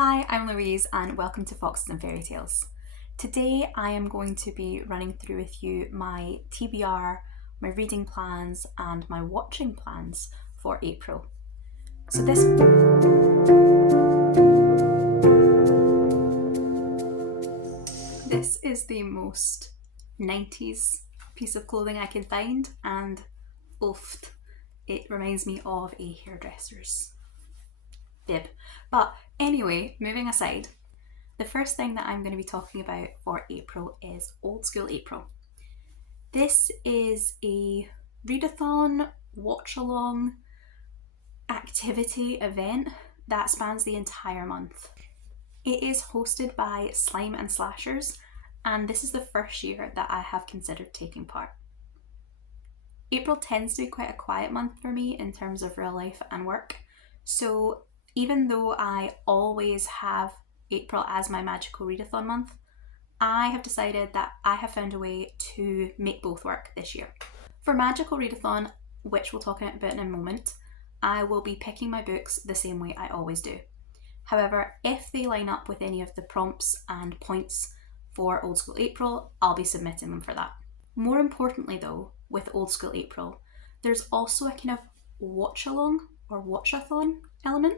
Hi, I'm Louise and welcome to Foxes and Fairy Tales. Today I am going to be running through with you my TBR, my reading plans and my watching plans for April. So this is the most 90s piece of clothing I can find, and oofed, it reminds me of a hairdresser's bib. But anyway, moving aside, the first thing that I'm going to be talking about for April is Old School April. This is a readathon, watch-along activity event that spans the entire month. It is hosted by Slime and Slashers, and this is the first year that I have considered taking part. April tends to be quite a quiet month for me in terms of real life and work, so even though I always have April as my Magical Readathon month, I have decided that I have found a way to make both work this year. For Magical Readathon, which we'll talk about in a moment, I will be picking my books the same way I always do. However, if they line up with any of the prompts and points for Old School April, I'll be submitting them for that. More importantly though, with Old School April, there's also a kind of watch-along or watch-a-thon element.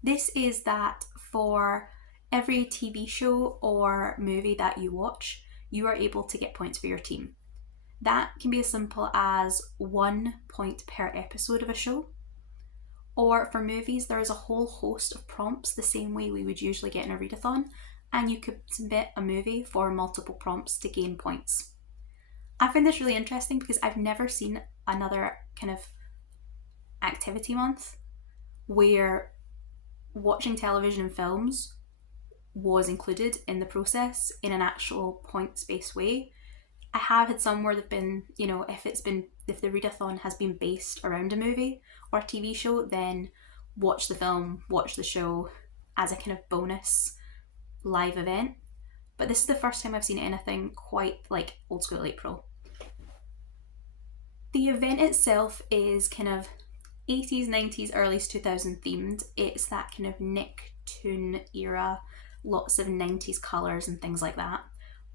This is that for every TV show or movie that you watch, you are able to get points for your team. That can be as simple as 1 point per episode of a show. Or for movies, there is a whole host of prompts the same way we would usually get in a readathon, and you could submit a movie for multiple prompts to gain points. I find this really interesting because I've never seen another kind of activity month where watching television and films was included in the process in an actual points-based way. I have had some where they've been, if the readathon has been based around a movie or a TV show, then watch the film, watch the show as a kind of bonus live event. But this is the first time I've seen anything quite like Old School April. The event itself is kind of 80s, 90s, early 2000s themed. It's that kind of Nicktoon era, lots of 90s colours and things like that.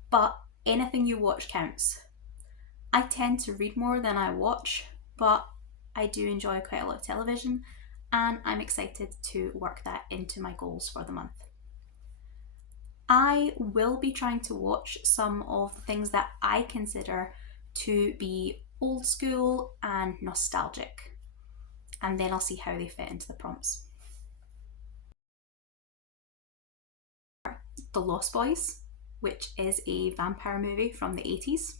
But anything you watch counts. I tend to read more than I watch, but I do enjoy quite a lot of television, and I'm excited to work that into my goals for the month. I will be trying to watch some of the things that I consider to be old school and nostalgic, and then I'll see how they fit into the prompts. The Lost Boys, which is a vampire movie from the 80s.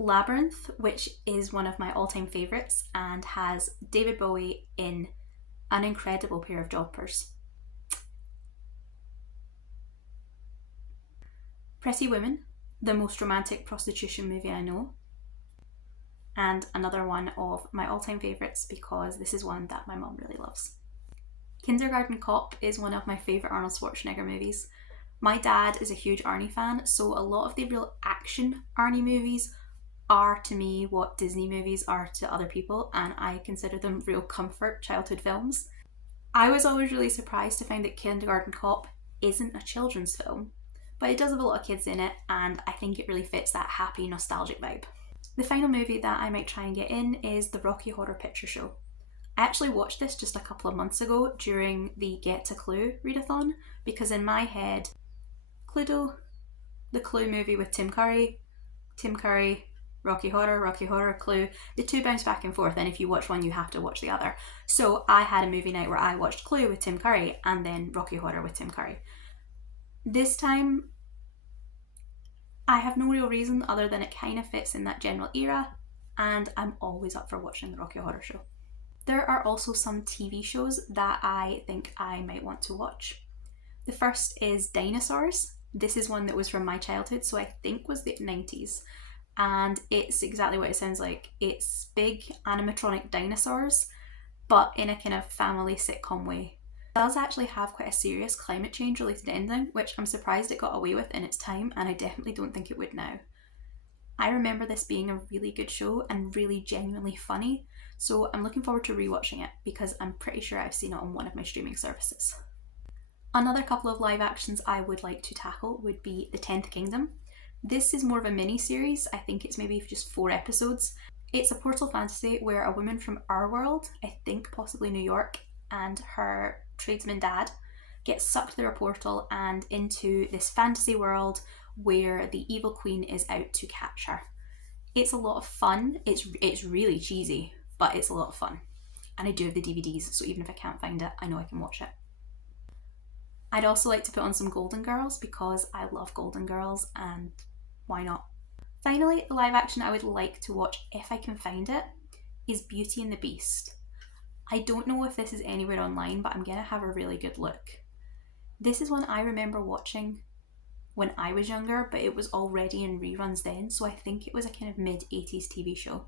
Labyrinth, which is one of my all-time favourites and has David Bowie in an incredible pair of jodhpurs. Pretty Women, the most romantic prostitution movie I know. And another one of my all-time favourites because this is one that my mum really loves. Kindergarten Cop is one of my favourite Arnold Schwarzenegger movies. My dad is a huge Arnie fan, so a lot of the real action Arnie movies are to me what Disney movies are to other people, and I consider them real comfort childhood films. I was always really surprised to find that Kindergarten Cop isn't a children's film, but it does have a lot of kids in it, and I think it really fits that happy, nostalgic vibe. The final movie that I might try and get in is the Rocky Horror Picture Show. I actually watched this just a couple of months ago during the Get to Clue readathon, because in my head, Cluedo, the Clue movie with Tim Curry, Rocky Horror, Clue, the two bounce back and forth, and if you watch one you have to watch the other. So I had a movie night where I watched Clue with Tim Curry and then Rocky Horror with Tim Curry. This time I have no real reason other than it kind of fits in that general era, and I'm always up for watching the Rocky Horror Show. There are also some TV shows that I think I might want to watch. The first is Dinosaurs. This is one that was from my childhood, so I think was the 90s. And it's exactly what it sounds like. It's big animatronic dinosaurs, but in a kind of family sitcom way. It does actually have quite a serious climate change related ending, which I'm surprised it got away with in its time, and I definitely don't think it would now. I remember this being a really good show and really genuinely funny, so I'm looking forward to rewatching it because I'm pretty sure I've seen it on one of my streaming services. Another couple of live actions I would like to tackle would be The 10th Kingdom. This is more of a mini-series. I think it's maybe just 4 episodes. It's a portal fantasy where a woman from our world, I think possibly New York, and her tradesman dad get sucked through a portal and into this fantasy world where the evil queen is out to catch her. It's a lot of fun. It's really cheesy, but it's a lot of fun. And I do have the DVDs, so even if I can't find it, I know I can watch it. I'd also like to put on some Golden Girls because I love Golden Girls, and why not? Finally, the live action I would like to watch, if I can find it, is Beauty and the Beast. I don't know if this is anywhere online, but I'm going to have a really good look. This is one I remember watching when I was younger, but it was already in reruns then, so I think it was a kind of mid-80s TV show.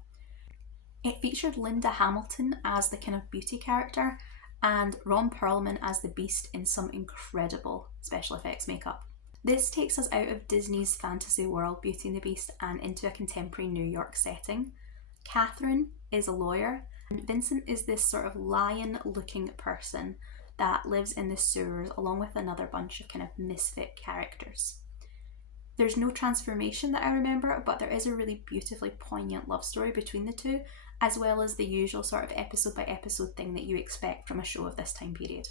It featured Linda Hamilton as the kind of beauty character and Ron Perlman as the Beast in some incredible special effects makeup. This takes us out of Disney's fantasy world, Beauty and the Beast, and into a contemporary New York setting. Catherine is a lawyer, and Vincent is this sort of lion-looking person that lives in the sewers along with another bunch of kind of misfit characters. There's no transformation that I remember, but there is a really beautifully poignant love story between the two, as well as the usual sort of episode by episode thing that you expect from a show of this time period.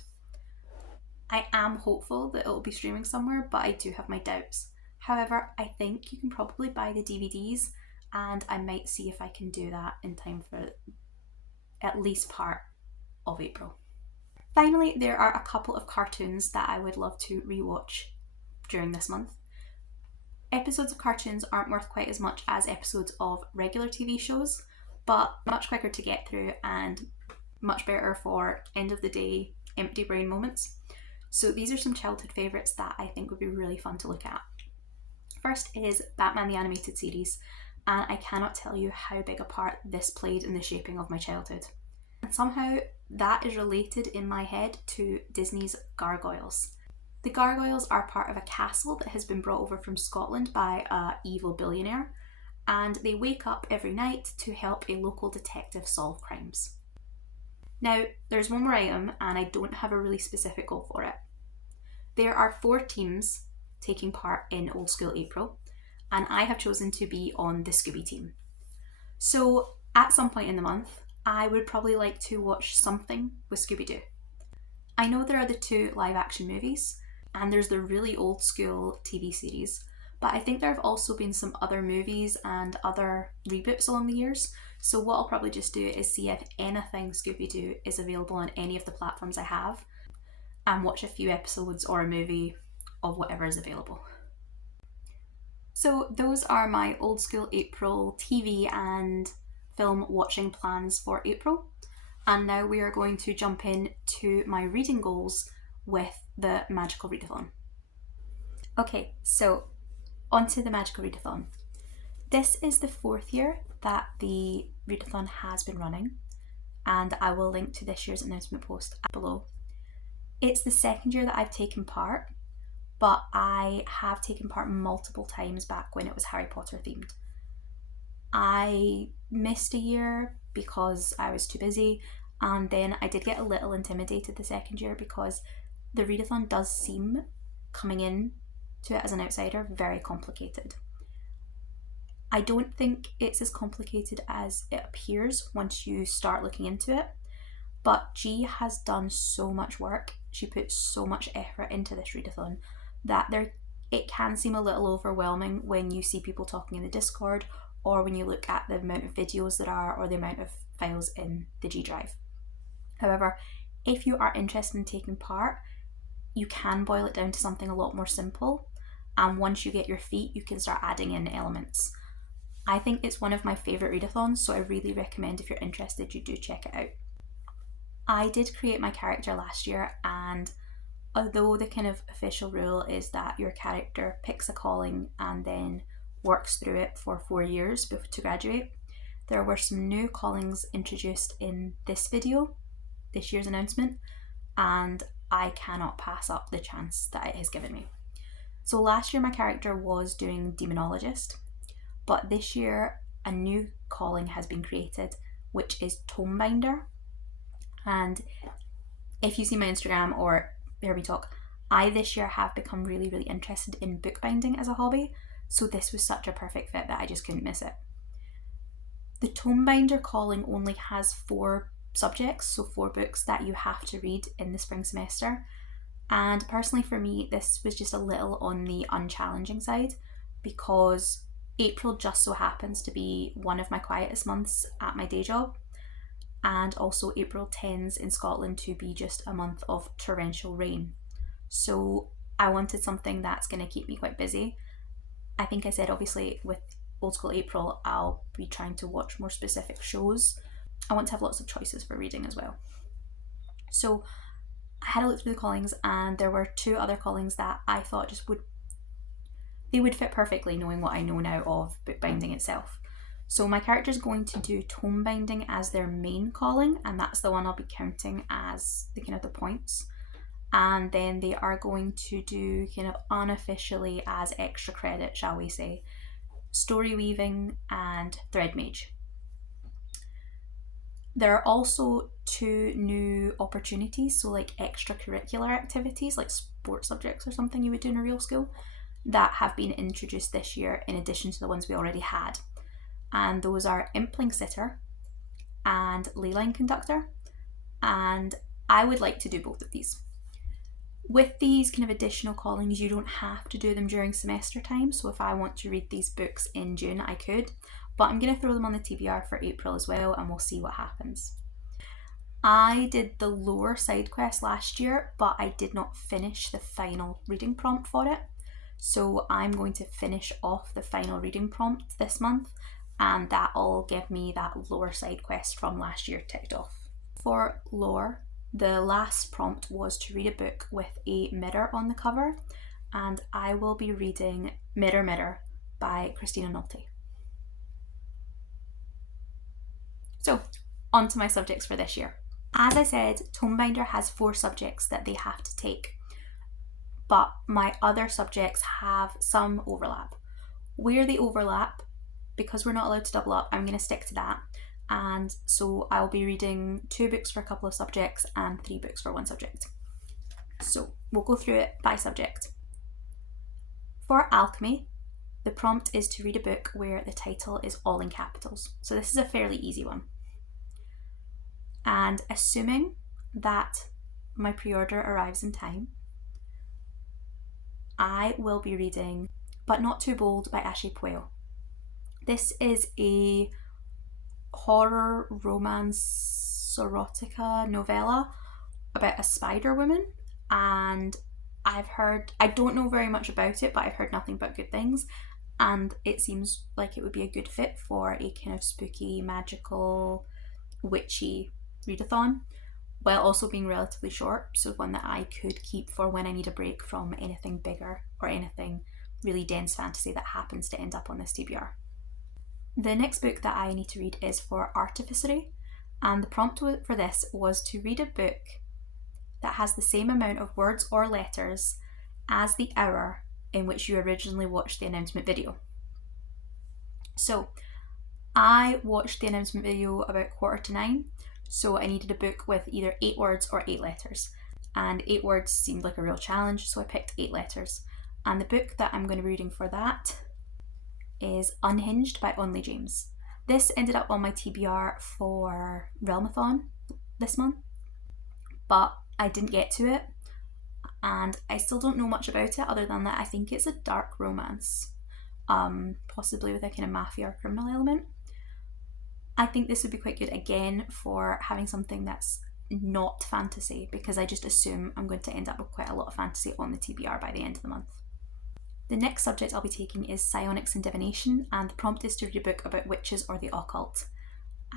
I am hopeful that it'll be streaming somewhere, but I do have my doubts. However, I think you can probably buy the DVDs, and I might see if I can do that in time for at least part of April. Finally, there are a couple of cartoons that I would love to rewatch during this month. Episodes of cartoons aren't worth quite as much as episodes of regular TV shows, but much quicker to get through and much better for end of the day empty brain moments. So these are some childhood favourites that I think would be really fun to look at. First is Batman the Animated Series, and I cannot tell you how big a part this played in the shaping of my childhood. And somehow that is related in my head to Disney's Gargoyles. The Gargoyles are part of a castle that has been brought over from Scotland by an evil billionaire, and they wake up every night to help a local detective solve crimes. Now, there's one more item, and I don't have a really specific goal for it. There are 4 teams taking part in Old School April, and I have chosen to be on the Scooby team. So, at some point in the month, I would probably like to watch something with Scooby-Doo. I know there are the 2 live action movies, and there's the really old school TV series, but I think there have also been some other movies and other reboots along the years. So what I'll probably just do is see if anything Scooby-Doo is available on any of the platforms I have and watch a few episodes or a movie of whatever is available. So those are my Old School April TV and film watching plans for April. And now we are going to jump in to my reading goals with the Magical Readathon. Okay, so onto the Magical Readathon. This is the 4th year that the Readathon has been running, and I will link to this year's announcement post below. It's the 2nd year that I've taken part, but I have taken part multiple times back when it was Harry Potter themed. I missed a year because I was too busy, and then I did get a little intimidated the 2nd year because the Readathon does seem, coming in to it as an outsider, very complicated. I don't think it's as complicated as it appears once you start looking into it, but G has done so much work, she put so much effort into this readathon that it can seem a little overwhelming when you see people talking in the Discord or when you look at the amount of videos there are or the amount of files in the G drive. However, if you are interested in taking part, you can boil it down to something a lot more simple, and once you get your feet, you can start adding in elements. I think it's one of my favourite readathons, so I really recommend if you're interested you do check it out. I did create my character last year, and although the kind of official rule is that your character picks a calling and then works through it for 4 years to graduate, there were some new callings introduced in this video, this year's announcement, and I cannot pass up the chance that it has given me. So last year my character was doing Demonologist, but this year a new calling has been created, which is Tomebinder. And if you see my Instagram or hear me talk, I this year have become really, really interested in bookbinding as a hobby, so this was such a perfect fit that I just couldn't miss it. The tome binder calling only has 4 subjects, so 4 books that you have to read in the spring semester. And personally for me, this was just a little on the unchallenging side because April just so happens to be one of my quietest months at my day job. And also April tends in Scotland to be just a month of torrential rain. So I wanted something that's going to keep me quite busy. I think I said obviously with Old School April, I'll be trying to watch more specific shows. I want to have lots of choices for reading as well. So I had a look through the callings and there were 2 other callings that I thought just would fit perfectly knowing what I know now of bookbinding itself. So my character's going to do tome binding as their main calling, and that's the one I'll be counting as the kind of the points. And then they are going to do kind of unofficially as extra credit, shall we say, story weaving and thread mage. There are also 2 new opportunities, so like extracurricular activities like sports subjects or something you would do in a real school, that have been introduced this year in addition to the ones we already had. And those are Impling Sitter and Leyline Conductor, and I would like to do both of these. With these kind of additional callings, you don't have to do them during semester time, so if I want to read these books in June, I could, but I'm going to throw them on the TBR for April as well, and we'll see what happens. I did the lower side quest last year, but I did not finish the final reading prompt for it, so I'm going to finish off the final reading prompt this month, and that'll give me that lower side quest from last year ticked off. For lore, the last prompt was to read a book with a mirror on the cover, and I will be reading Mirror Mirror by Christina Nolte. So, on to my subjects for this year. As I said, Tomebinder has 4 subjects that they have to take, but my other subjects have some overlap. Where they overlap, because we're not allowed to double up, I'm going to stick to that. And so I'll be reading 2 books for a couple of subjects and 3 books for one subject. So we'll go through it by subject. For alchemy, the prompt is to read a book where the title is all in capitals. So this is a fairly easy one. And assuming that my pre-order arrives in time, I will be reading But Not Too Bold by Hache Pueyo. This is a horror romance erotica novella about a spider woman, and I don't know very much about it, but I've heard nothing but good things, and it seems like it would be a good fit for a kind of spooky, magical, witchy readathon, while also being relatively short, so one that I could keep for when I need a break from anything bigger or anything really dense fantasy that happens to end up on this TBR. The next book that I need to read is for Artificery, and the prompt for this was to read a book that has the same amount of words or letters as the hour in which you originally watched the announcement video. So I watched the announcement video about 8:45, so I needed a book with either 8 words or 8 letters, and 8 words seemed like a real challenge, so I picked 8 letters. And the book that I'm going to be reading for that is Unhinged by Onley James. This ended up on my TBR for Realmathon this month, but I didn't get to it, and I still don't know much about it other than that I think it's a dark romance, possibly with a kind of mafia or criminal element. I think this would be quite good again for having something that's not fantasy, because I just assume I'm going to end up with quite a lot of fantasy on the TBR by the end of the month. The next subject I'll be taking is Psionics and Divination, and the prompt is to read a book about witches or the occult.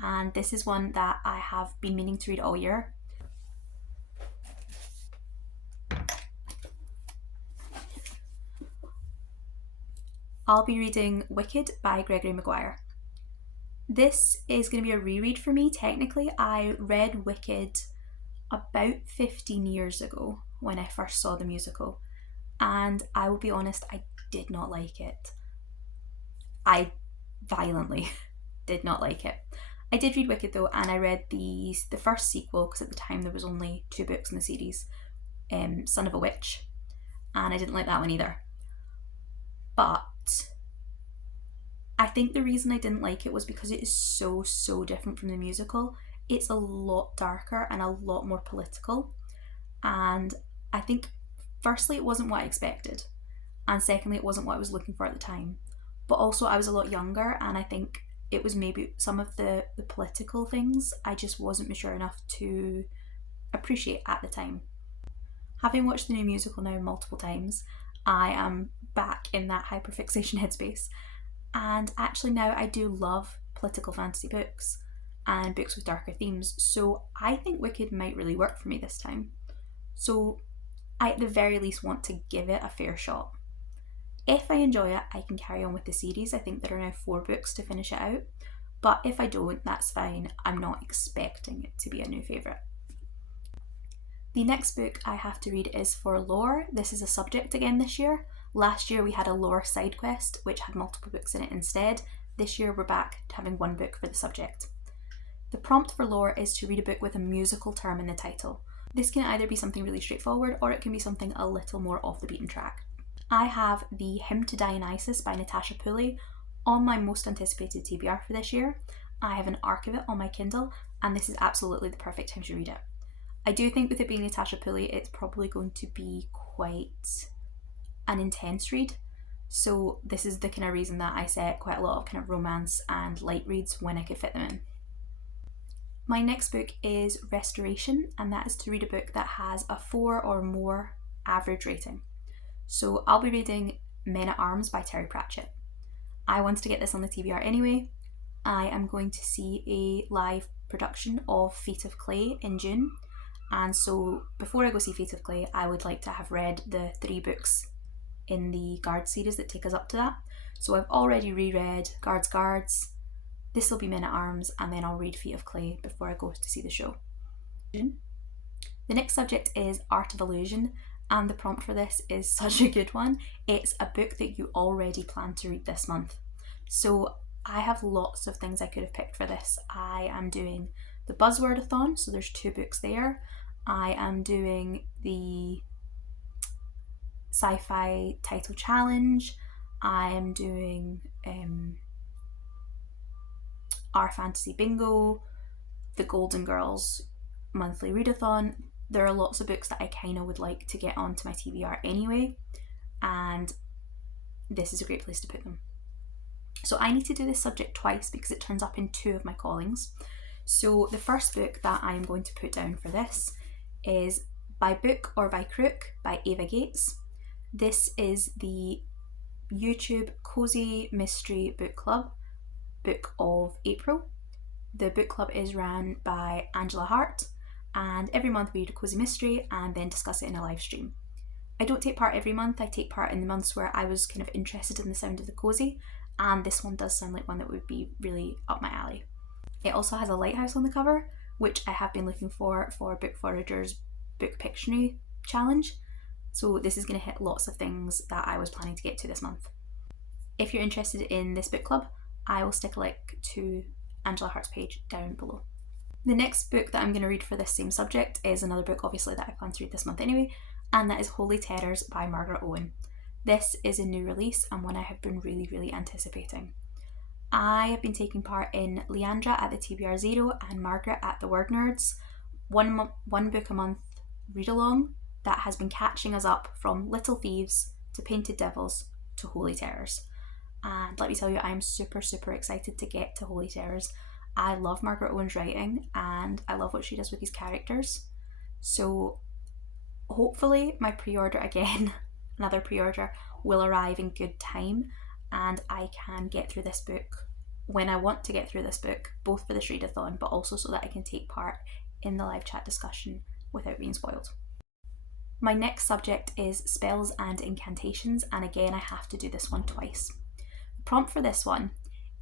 And this is one that I have been meaning to read all year. I'll be reading Wicked by Gregory Maguire. This is going to be a reread for me, technically. I read Wicked about 15 years ago when I first saw the musical, and I will be honest, I did not like it. I violently did not like it. I did read Wicked though, and I read the first sequel, because at the time there was only 2 books in the series, Son of a Witch, and I didn't like that one either. But I think the reason I didn't like it was because it is so different from the musical. It's a lot darker and a lot more political, and I think firstly it wasn't what I expected, and secondly it wasn't what I was looking for at the time. But also I was a lot younger, and I think it was maybe some of the political things I just wasn't mature enough to appreciate at the time. Having watched the new musical now multiple times, I am back in that hyperfixation headspace. And actually now I do love political fantasy books and books with darker themes, so I think Wicked might really work for me this time. So I at the very least want to give it a fair shot. If I enjoy it, I can carry on with the series. I think there are now 4 books to finish it out. But if I don't, that's fine. I'm not expecting it to be a new favourite. The next book I have to read is for lore. This is a subject again this year. Last year we had a lore side quest which had multiple books in it instead. This year we're back to having 1 book for the subject. The prompt for lore is to read a book with a musical term in the title. This can either be something really straightforward or it can be something a little more off the beaten track. I have the Hymn to Dionysus by Natasha Pulley on my most anticipated TBR for this year. I have an arc of it on my Kindle, and this is absolutely the perfect time to read it. I do think with it being Natasha Pulley, it's probably going to be quite an intense read. So this is the kind of reason that I set quite a lot of kind of romance and light reads when I could fit them in. My next book is Restoration, and that is to read a book that has a 4 or more average rating. So I'll be reading Men at Arms by Terry Pratchett. I wanted to get this on the TBR anyway. I am going to see a live production of Feet of Clay in June, and so before I go see Feet of Clay, I would like to have read the 3 books in the Guards series that take us up to that. So I've already reread Guards, this will be Men at Arms, and then I'll read Feet of Clay before I go to see the show. The next subject is Art of Illusion, and the prompt for this is such a good one. It's a book that you already plan to read this month. So I have lots of things I could have picked for this. I am doing the Buzzwordathon, so there's 2 books there. I am doing the Sci-Fi Title Challenge. I am doing our Fantasy Bingo, the Golden Girls monthly readathon. There are lots of books that I kind of would like to get onto my TBR anyway, and this is a great place to put them. So I need to do this subject twice because it turns up in 2 of my callings. So the first book that I am going to put down for this is By Book or by Crook by Ava Gates. This is the YouTube Cozy Mystery Book Club book of April. The book club is run by Angela Hart, and every month we read a cozy mystery and then discuss it in a live stream. I don't take part every month. I take part in the months where I was kind of interested in the sound of the cozy, and this one does sound like one that would be really up my alley. It also has a lighthouse on the cover, which I have been looking for Book Forager's Book Pictionary challenge, so this is going to hit lots of things that I was planning to get to this month. If you're interested in this book club, I will stick a link to Angela Hart's page down below. The next book that I'm going to read for this same subject is another book obviously that I plan to read this month anyway, and that is Holy Terrors by Margaret Owen. This is a new release and one I have been really anticipating. I have been taking part in Leandra at the TBR Zero and Margaret at the Word Nerds, one book a month read along that has been catching us up from Little Thieves to Painted Devils to Holy Terrors. And let me tell you, I am super excited to get to Holy Terrors. I love Margaret Owen's writing and I love what she does with these characters. So hopefully my pre-order again, another pre-order, will arrive in good time and I can get through this book when I want to get through this book, both for this readathon but also so that I can take part in the live chat discussion without being spoiled. My next subject is Spells and Incantations, and again I have to do this one twice. The prompt for this one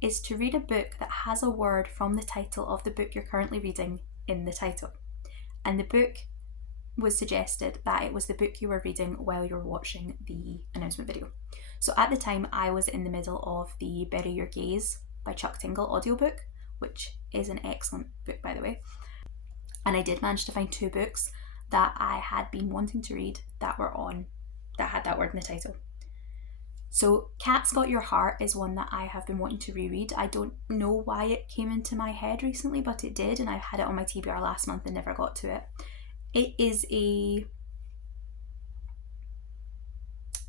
is to read a book that has a word from the title of the book you're currently reading in the title. And the book was suggested that it was the book you were reading while you were watching the announcement video. So at the time I was in the middle of the Bury Your Gaze by Chuck Tingle audiobook, which is an excellent book by the way. And I did manage to find 2 books that I had been wanting to read that were on that had that word in the title. So Cat's Got Your Heart is one that I have been wanting to reread. I don't know why it came into my head recently, but it did, and I had it on my TBR last month and never got to it. It is a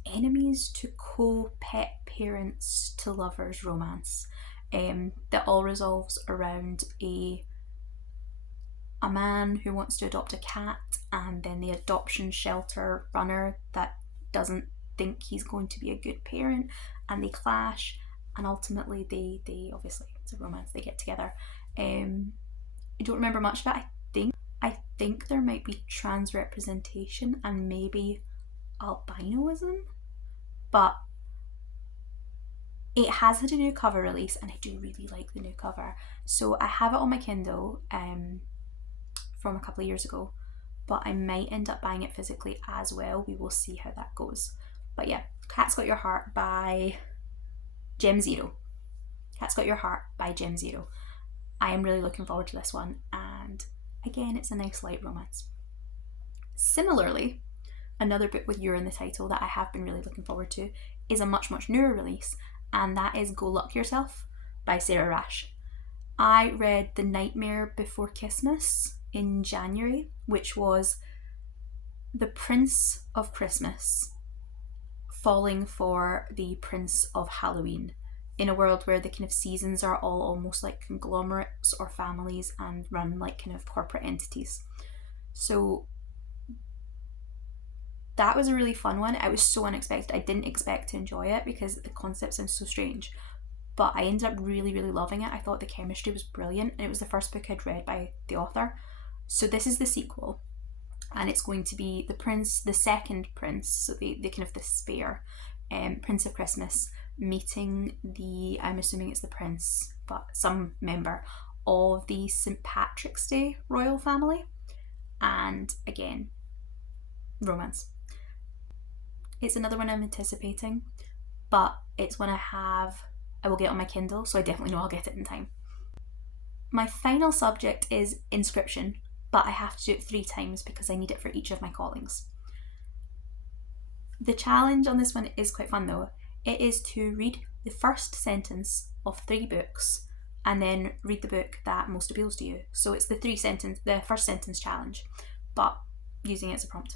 enemies to co-pet parents to lovers romance that all resolves around a man who wants to adopt a cat, and then the adoption shelter runner that doesn't think he's going to be a good parent, and they clash, and ultimately they obviously, it's a romance, they get together. I don't remember much of it. I think there might be trans representation and maybe albinoism, but it has had a new cover release and I do really like the new cover. So I have it on my Kindle from a couple of years ago, but I might end up buying it physically as well. We will see how that goes. But yeah, Cat's Got Your Heart by Gem Zero. Cat's Got Your Heart by Gem Zero. I am really looking forward to this one, and again, it's a nice light romance. Similarly, another book with "you're" in the title that I have been really looking forward to is a much newer release, and that is Go Luck Yourself by Sarah Rash. I read The Nightmare Before Christmas in January, which was the Prince of Christmas falling for the Prince of Halloween in a world where the kind of seasons are all almost like conglomerates or families and run like kind of corporate entities. So that was a really fun one. It was so unexpected. I didn't expect to enjoy it because the concept sounds so strange, but I ended up really loving it. I thought the chemistry was brilliant, and it was the first book I'd read by the author. So this is the sequel, and it's going to be the second prince, so the kind of the spare Prince of Christmas meeting the, I'm assuming it's the prince, but some member of the St. Patrick's Day royal family, and again, romance. It's another one I'm anticipating, but it's one I will get on my Kindle, so I definitely know I'll get it in time. My final subject is Inscription, but I have to do it 3 times because I need it for each of my callings. The challenge on this one is quite fun though. It is to read the first sentence of 3 books and then read the book that most appeals to you. So it's the first sentence challenge, but using it as a prompt.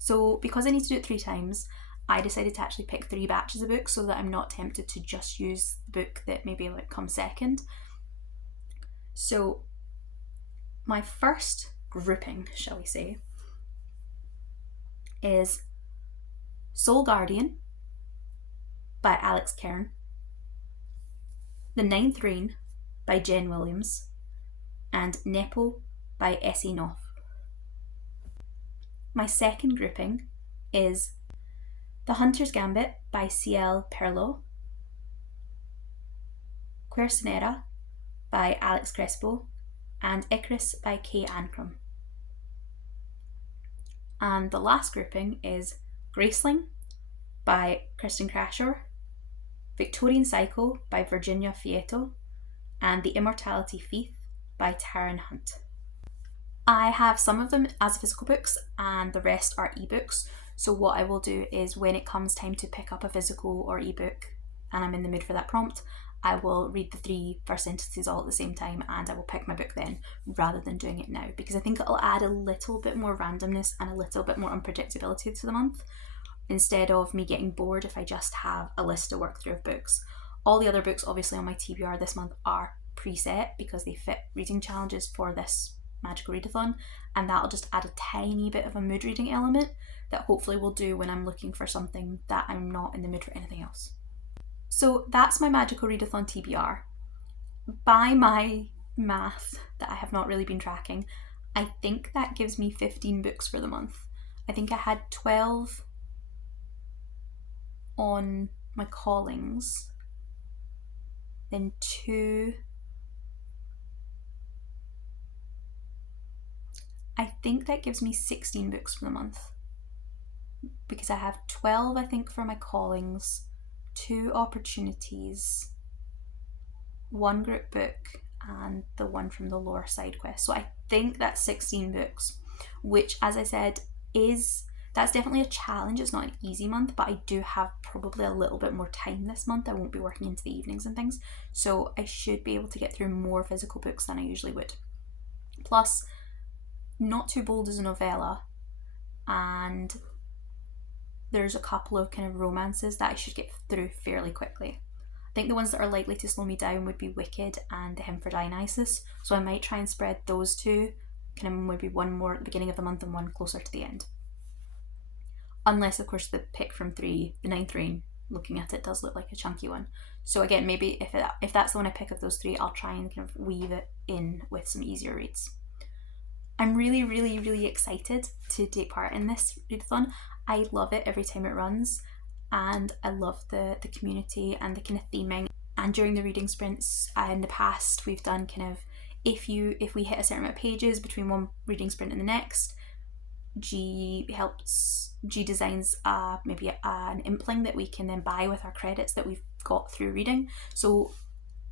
So because I need to do it 3 times, I decided to actually pick 3 batches of books so that I'm not tempted to just use the book that maybe like comes second. So my first grouping, shall we say, is Soul Guardian by Alex Cairn, The Ninth Reign by Jen Williams, and Nepo by S.A. Knopf. My second grouping is The Hunter's Gambit by C.L. Perlow, Quercenera by Alex Crespo, and Icarus by Kay Ancrum. And the last grouping is Graceling by Kristen Crasher, Victorian Cycle by Virginia Fieto, and The Immortality Thief by Taryn Hunt. I have some of them as physical books and the rest are ebooks. So what I will do is when it comes time to pick up a physical or ebook and I'm in the mood for that prompt, I will read the 3 first sentences all at the same time and I will pick my book then rather than doing it now, because I think it'll add a little bit more randomness and a little bit more unpredictability to the month instead of me getting bored if I just have a list to work through of books. All the other books obviously on my TBR this month are preset because they fit reading challenges for this Magical Readathon, and that'll just add a tiny bit of a mood reading element that hopefully will do when I'm looking for something that I'm not in the mood for anything else. So that's my Magical Readathon TBR. By my math that I have not really been tracking, I think that gives me 15 books for the month. I think I had 12 on my callings, then 2. I think that gives me 16 books for the month because I have 12 I think for my callings, 2 opportunities, 1 group book, and the one from the lore side quest. So I think that's 16 books, which, as I said, That's definitely a challenge. It's not an easy month, but I do have probably a little bit more time this month. I won't be working into the evenings and things, so I should be able to get through more physical books than I usually would. Plus, Not Too Bold is a novella, and there's a couple of kind of romances that I should get through fairly quickly. I think the ones that are likely to slow me down would be Wicked and The Hymn for Dionysus, so I might try and spread those two, kind of maybe one more at the beginning of the month and one closer to the end. Unless, of course, the pick from 3, the Ninth Reign, looking at it does look like a chunky one. So again, maybe if that's the one I pick of those 3, I'll try and kind of weave it in with some easier reads. I'm really, really, really excited to take part in this readathon. I love it every time it runs, and I love the community and the kind of theming. And during the reading sprints in the past, we've done kind of, if we hit a certain amount of pages between one reading sprint and the next, G designs maybe an impling that we can then buy with our credits that we've got through reading. So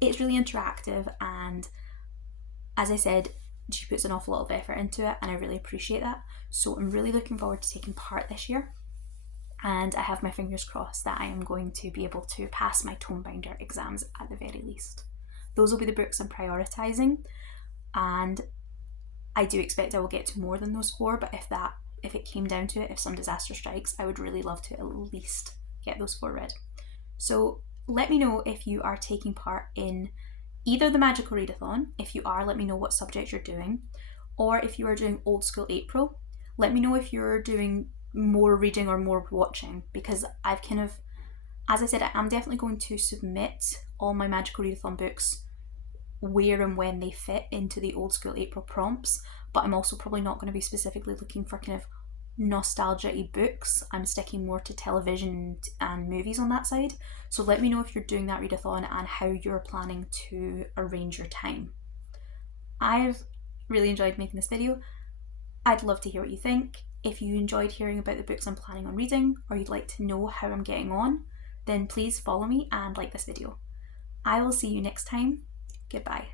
it's really interactive, and as I said, G puts an awful lot of effort into it, and I really appreciate that. So I'm really looking forward to taking part this year, and I have my fingers crossed that I am going to be able to pass my Tonebinder exams at the very least. Those will be the books I'm prioritising, and I do expect I will get to more than those 4, but if it came down to it, if some disaster strikes, I would really love to at least get those 4 read. So let me know if you are taking part in either the Magical Readathon. If you are, let me know what subject you're doing, or if you are doing Old School April, let me know if you're doing more reading or more watching, because I've kind of, as I said, I'm definitely going to submit all my Magical Readathon books where and when they fit into the Old School April prompts, but I'm also probably not going to be specifically looking for kind of nostalgia-y books. I'm sticking more to television and movies on that side. So let me know if you're doing that readathon and how you're planning to arrange your time. I've really enjoyed making this video. I'd love to hear what you think. If you enjoyed hearing about the books I'm planning on reading, or you'd like to know how I'm getting on, then please follow me and like this video. I will see you next time. Goodbye.